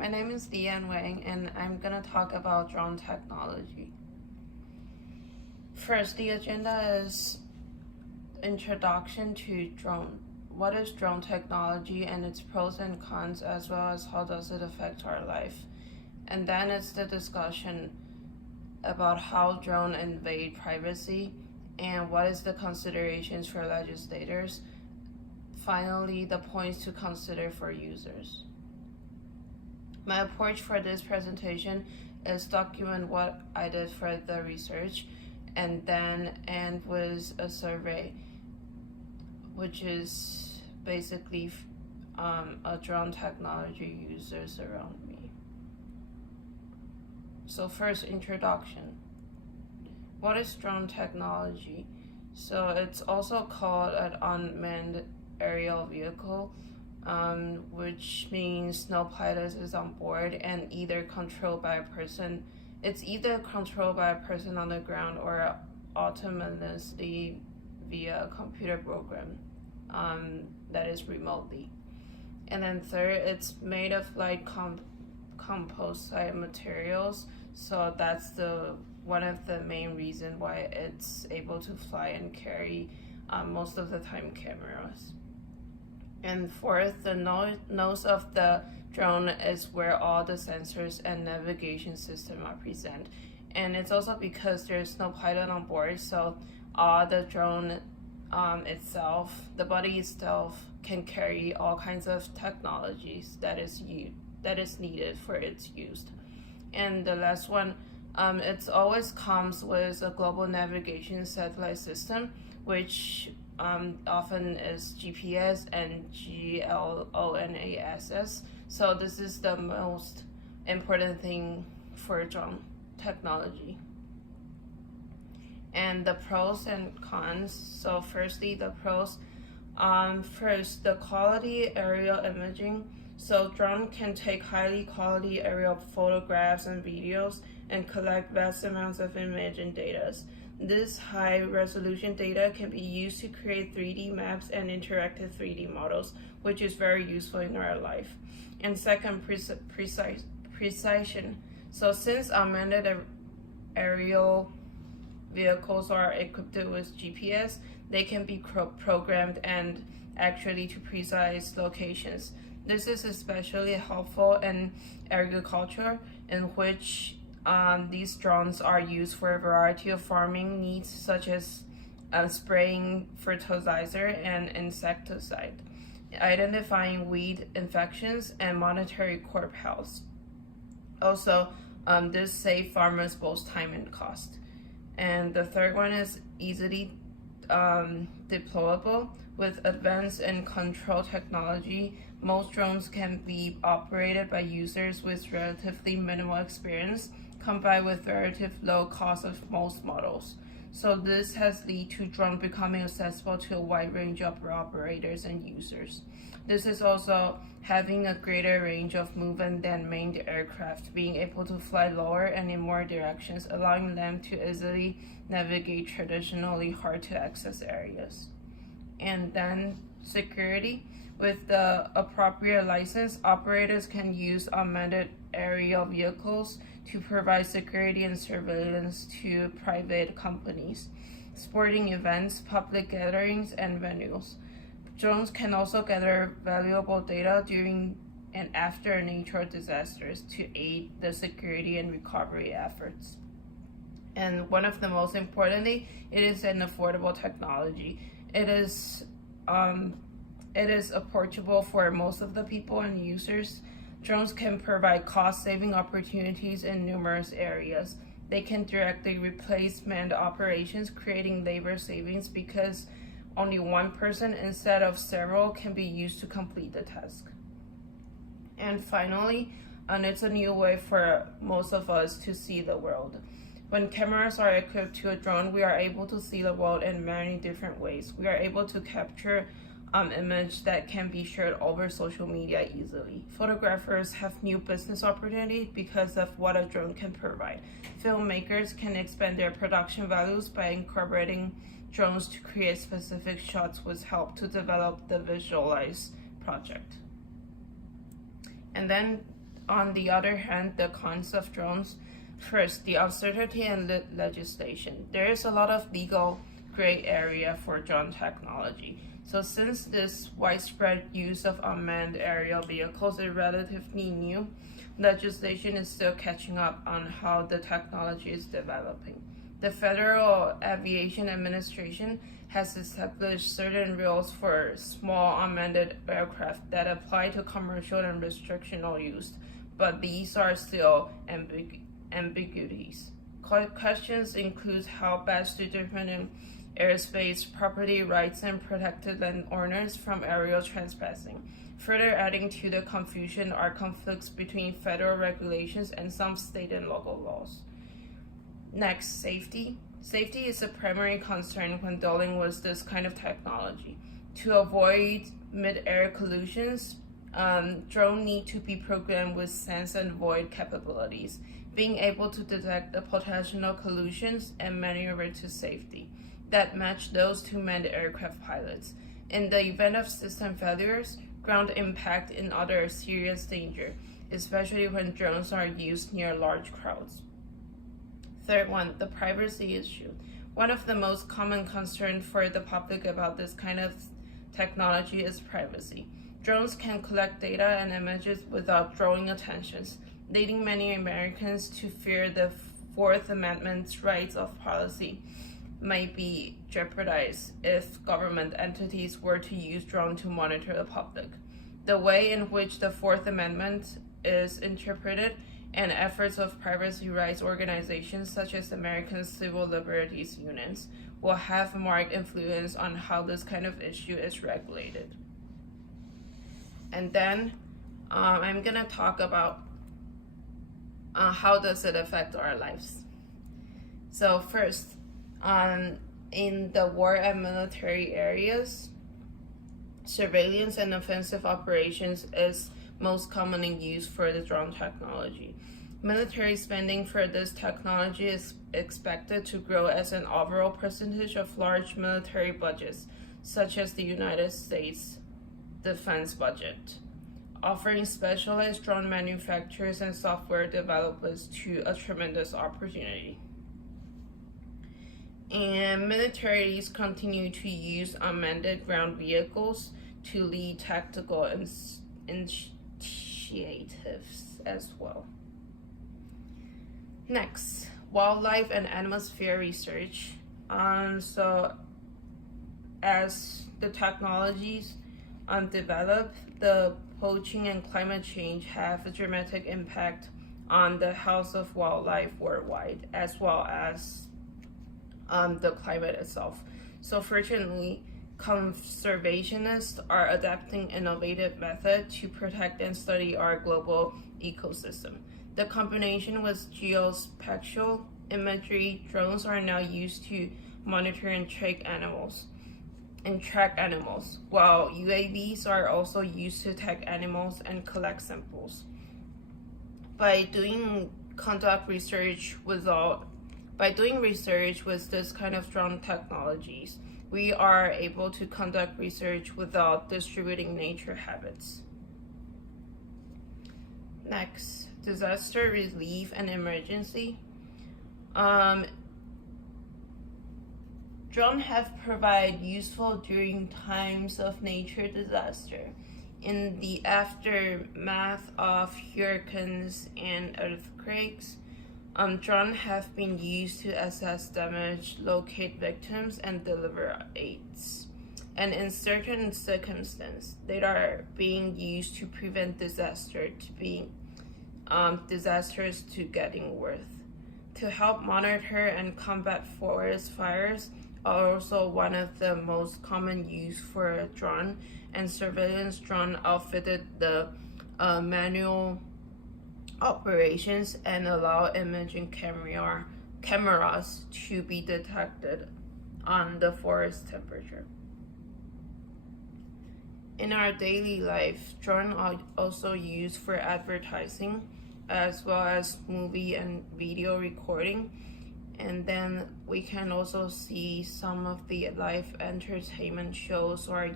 My name is Wang, and I'm gonna talk about drone technology. First, the agenda is introduction to drone. What is drone technology and its pros and cons, as well as how does it affect our life? And then it's the discussion about how drone invade privacy and what is the considerations for legislators. Finally, the points to consider for users. My approach for this presentation is document what I did for the research and then end with a survey, which is basically a drone technology users around me. So first, introduction. What is drone technology? So it's also called an unmanned aerial vehicle, which means no pilot is on board and either controlled by a person. It's either controlled by a person on the ground or autonomously via a computer program that is remotely. And then third, it's made of light composite materials, so that's one of the main reasons why it's able to fly and carry most of the time cameras. And fourth, the nose of the drone is where all the sensors and navigation system are present. And it's also because there's no pilot on board, so the drone itself, the body itself, can carry all kinds of technologies that is needed for its use. And the last one, it always comes with a global navigation satellite system, which often is GPS and GLONASS. So this is the most important thing for drone technology. And the pros and cons. So firstly, the pros. First, the quality aerial imaging. So drone can take highly quality aerial photographs and videos and collect vast amounts of image and data. This high-resolution data can be used to create 3D maps and interactive 3D models, which is very useful in our life. And second, precision. So since unmanned aerial vehicles are equipped with GPS, they can be programmed and actually to precise locations. This is especially helpful in agriculture, in which these drones are used for a variety of farming needs, such as spraying fertilizer and insecticide, identifying weed infections, and monitoring crop health. Also, this saves farmers both time and cost. And the third one is easily deployable. With advanced and control technology, most drones can be operated by users with relatively minimal experience, combined with relative low cost of most models. So this has led to drone becoming accessible to a wide range of operators and users. This is also having a greater range of movement than manned aircraft, being able to fly lower and in more directions, allowing them to easily navigate traditionally hard to access areas. And then security. With the appropriate license, operators can use unmanned aerial vehicles to provide security and surveillance to private companies, sporting events, public gatherings, and venues. Drones can also gather valuable data during and after natural disasters to aid the security and recovery efforts. And one of the most importantly, it is an affordable technology. It is approachable for most of the people and users. Drones can provide cost-saving opportunities in numerous areas. They can directly replace manned operations, creating labor savings because only one person instead of several can be used to complete the task. And finally, it's a new way for most of us to see the world. When cameras are equipped to a drone, we are able to see the world in many different ways. We are able to capture image that can be shared over social media easily. Photographers have new business opportunities because of what a drone can provide. Filmmakers can expand their production values by incorporating drones to create specific shots with help to develop the visualized project. And then on the other hand, the cons of drones. First, the uncertainty in legislation. There is a lot of legal gray area for drone technology. So since this widespread use of unmanned aerial vehicles is relatively new, legislation is still catching up on how the technology is developing. The Federal Aviation Administration has established certain rules for small unmanned aircraft that apply to commercial and restrictional use, but these are still ambiguities. Questions include how best to determine airspace, property rights, and protected landowners from aerial trespassing. Further adding to the confusion are conflicts between federal regulations and some state and local laws. Next, safety. Safety is a primary concern when dealing with this kind of technology. To avoid mid-air collisions, drones need to be programmed with sense and void capabilities, being able to detect the potential collisions and maneuver to safety that match those to manned aircraft pilots. In the event of system failures, ground impact and other serious danger, especially when drones are used near large crowds. Third one, the privacy issue. One of the most common concerns for the public about this kind of technology is privacy. Drones can collect data and images without drawing attention, leading many Americans to fear the Fourth Amendment's rights of privacy might be jeopardized if government entities were to use drones to monitor the public. The way in which the Fourth Amendment is interpreted and efforts of privacy rights organizations such as American Civil Liberties Unions will have marked influence on how this kind of issue is regulated. And then I'm gonna talk about how does it affect our lives. So first, in the war and military areas, surveillance and offensive operations is most commonly used for the drone technology. Military spending for this technology is expected to grow as an overall percentage of large military budgets, such as the United States defense budget, offering specialized drone manufacturers and software developers to a tremendous opportunity. And militaries continue to use unmanned ground vehicles to lead tactical initiatives as well. Next, wildlife and atmosphere research. So as the technologies develop, the poaching and climate change have a dramatic impact on the health of wildlife worldwide, as well as the climate itself. So fortunately, conservationists are adapting innovative methods to protect and study our global ecosystem. The combination with geospatial imagery, drones are now used to monitor and track animals, while UAVs are also used to tag animals and collect samples. By doing research with this kind of drone technologies, we are able to conduct research without distributing nature habits. Next, disaster relief and emergency. Drones have provided useful during times of nature disaster. In the aftermath of hurricanes and earthquakes, drones have been used to assess damage, locate victims, and deliver aids. And in certain circumstances, they are being used to prevent disasters to getting worse. To help monitor and combat forest fires are also one of the most common use for a drone, and surveillance drone outfitted the manual operations and allow imaging cameras to be detected on the forest temperature. In our daily life, drones are also used for advertising as well as movie and video recording. And then we can also see some of the live entertainment shows are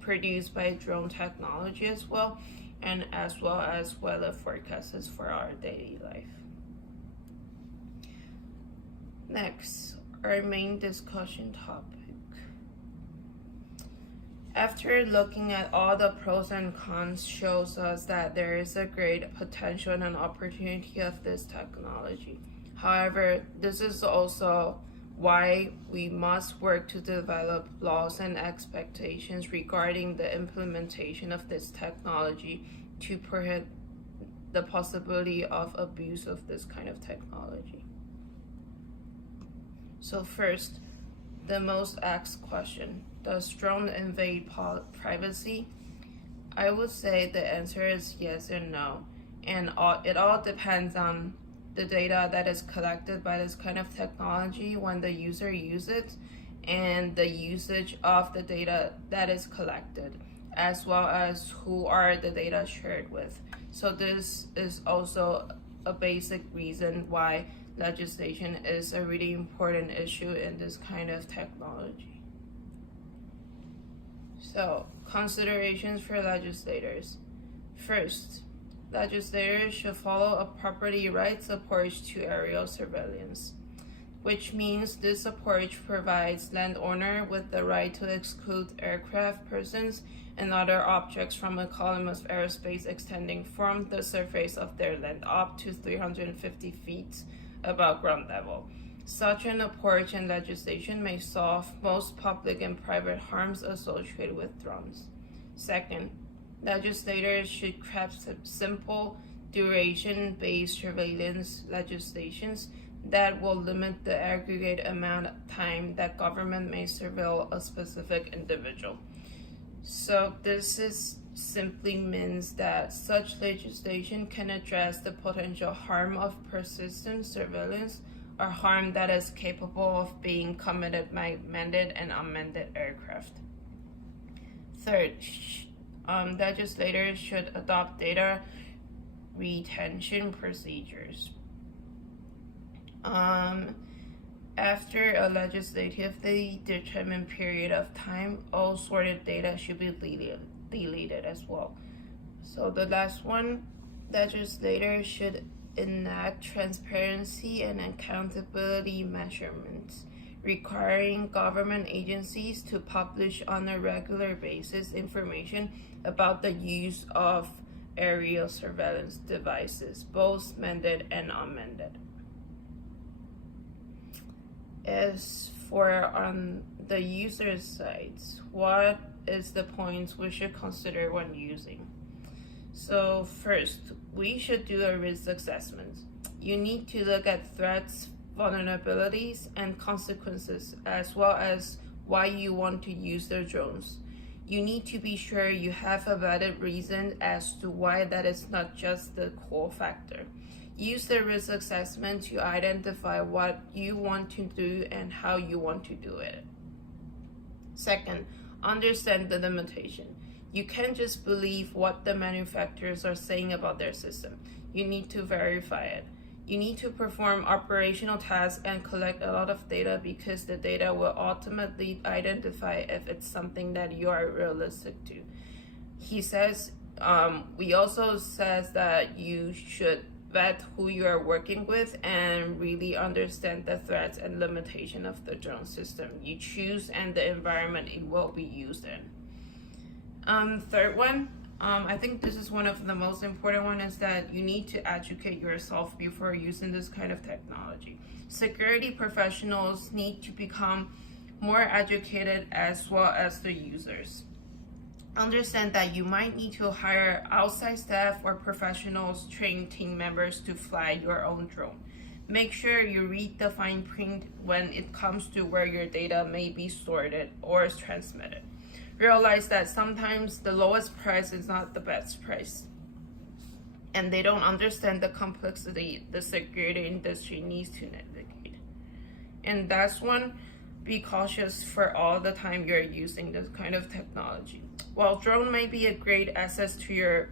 produced by drone technology as well. and as well as weather forecasts for our daily life. Next, our main discussion topic. After looking at all the pros and cons shows us that there is a great potential and an opportunity of this technology. However, this is also why we must work to develop laws and expectations regarding the implementation of this technology to prohibit the possibility of abuse of this kind of technology. So first, the most asked question: does drone invade privacy? I would say the answer is yes and no, and it all depends on the data that is collected by this kind of technology when the user uses it, and the usage of the data that is collected, as well as who are the data shared with. So this is also a basic reason why legislation is a really important issue in this kind of technology. So, considerations for legislators. First, legislators should follow a property rights approach to aerial surveillance, which means this approach provides landowner with the right to exclude aircraft, persons, and other objects from a column of airspace extending from the surface of their land up to 350 feet above ground level. Such an approach and legislation may solve most public and private harms associated with drones. Second, legislators should craft simple, duration-based surveillance legislations that will limit the aggregate amount of time that government may surveil a specific individual. So this simply means that such legislation can address the potential harm of persistent surveillance or harm that is capable of being committed by manned and unmanned aircraft. Third, legislators should adopt data retention procedures. After a legislatively determined period of time, all sorted data should be deleted as well. So the last one, legislators should enact transparency and accountability measurements, requiring government agencies to publish on a regular basis information about the use of aerial surveillance devices, both manned and unmanned. As for on the user sides, what is the points we should consider when using? So first, we should do a risk assessment. You need to look at threats, vulnerabilities, and consequences, as well as why you want to use the drones. You need to be sure you have a valid reason as to why that is not just the core factor. Use the risk assessment to identify what you want to do and how you want to do it. Second, understand the limitation. You can't just believe what the manufacturers are saying about their system. You need to verify it. You need to perform operational tasks and collect a lot of data because the data will ultimately identify if it's something that you are realistic to. He says, we also says that you should vet who you are working with and really understand the threats and limitation of the drone system you choose and the environment it will be used in. Third one, I think this is one of the most important one, is that you need to educate yourself before using this kind of technology. Security professionals need to become more educated as well as the users. Understand that you might need to hire outside staff or professionals, trained team members to fly your own drone. Make sure you read the fine print when it comes to where your data may be stored or is transmitted. Realize that sometimes the lowest price is not the best price, and they don't understand the complexity the security industry needs to navigate. And that's one, be cautious for all the time you're using this kind of technology. While drone may be a great asset to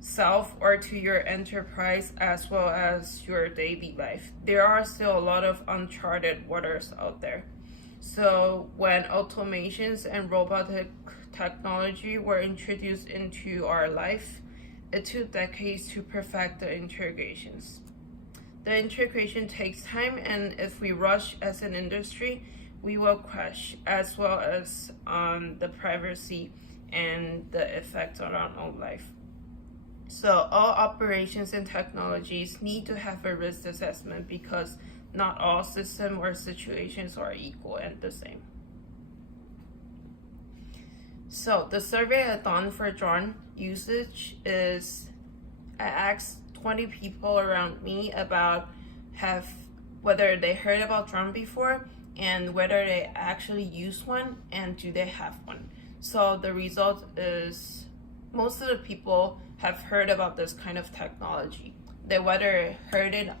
yourself or to your enterprise as well as your daily life, there are still a lot of uncharted waters out there. So when automations and robotic technology were introduced into our life, it took decades to perfect the integrations. The integration takes time, and if we rush as an industry, we will crash, as well as the privacy and the effect on our own life. So all operations and technologies need to have a risk assessment because not all systems or situations are equal and the same. So the survey I done for drone usage is I asked 20 people around me about whether they heard about drone before and whether they actually use one and do they have one. So the result is most of the people have heard about this kind of technology. They whether heard it,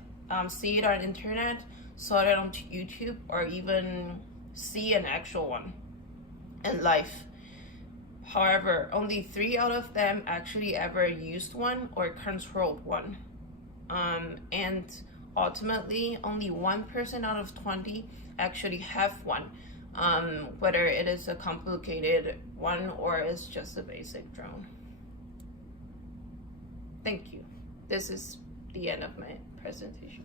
see it on internet, saw it on YouTube, or even see an actual one in life. However, only 3 out of them actually ever used one or controlled one. And ultimately, only 1% out of 20 actually have one, whether it is a complicated one or it's just a basic drone. Thank you. This is the end of my presentation.